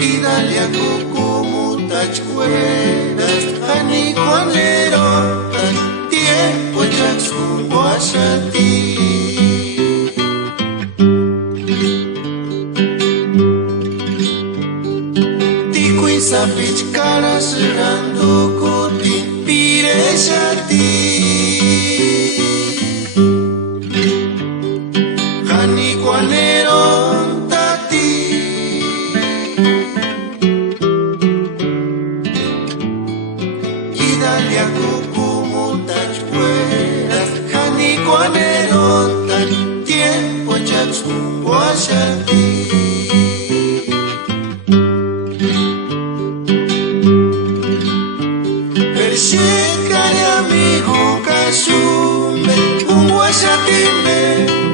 y dale a como tachcueras, ani cuanero, tiempo ya su guayati. Sapich cara serando kotin pireshati Hani cuanero tati Y dale a como tachpueras Hani cuanero tati Tiempo ya guayati. Cari amigo kashume Unguashatime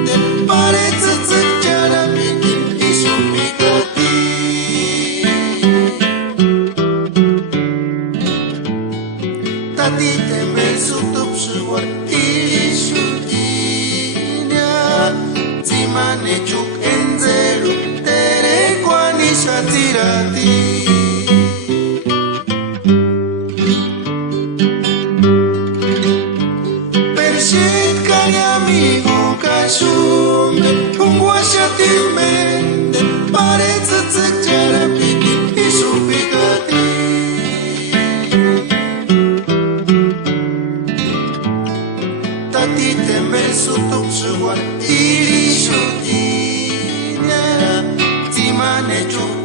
Te parece tsekara mikin Isupikati Tati teme sutup suwar Isutinya Zimane chuk enzeru Tere kwani shatirati. Cari amigo kashume Unguashatime Te parece tsekara mikin Isupikati Tati teme sutup suwar Irishotinya Zimane chuk